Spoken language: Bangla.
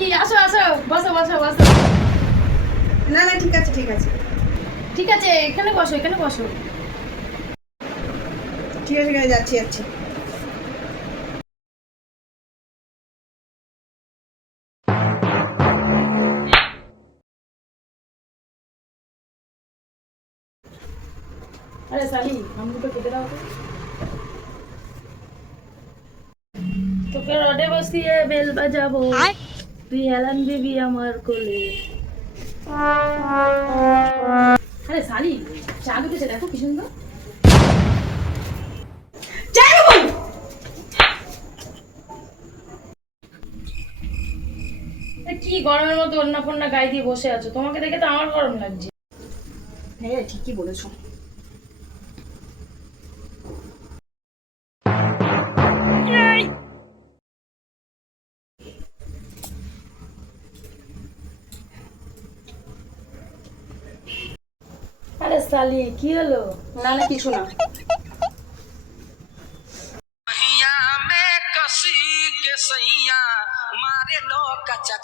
নাকি? আসো আসো, বসো বসো বসো। না না, ঠিক আছে ঠিক আছে ঠিক আছে, এখানে বসো, এখানে বসো। ঠিক আছে, ঠিক আছে, যাচ্ছি যাচ্ছি। আরে সালি, আম দুটো কেটে দাও তো। তোকে রডে বসিয়ে বেল বাজাবো, তুই হেলান দিবি আমার কোলে। আরে সালি, চা ঢুকেছে, দেখো কি সুন্দর। যাই বল। এ কি গরমের মধ্যে ওড়না ফোড়না গায়ে দিয়ে বসে আছো? তোমাকে দেখে তো আমার গরম লাগছে। হ্যাঁ ঠিকই বলেছো। আরে সালি, কি হলো? না না, কিছু না। में कसी के सैया मारे लो कचा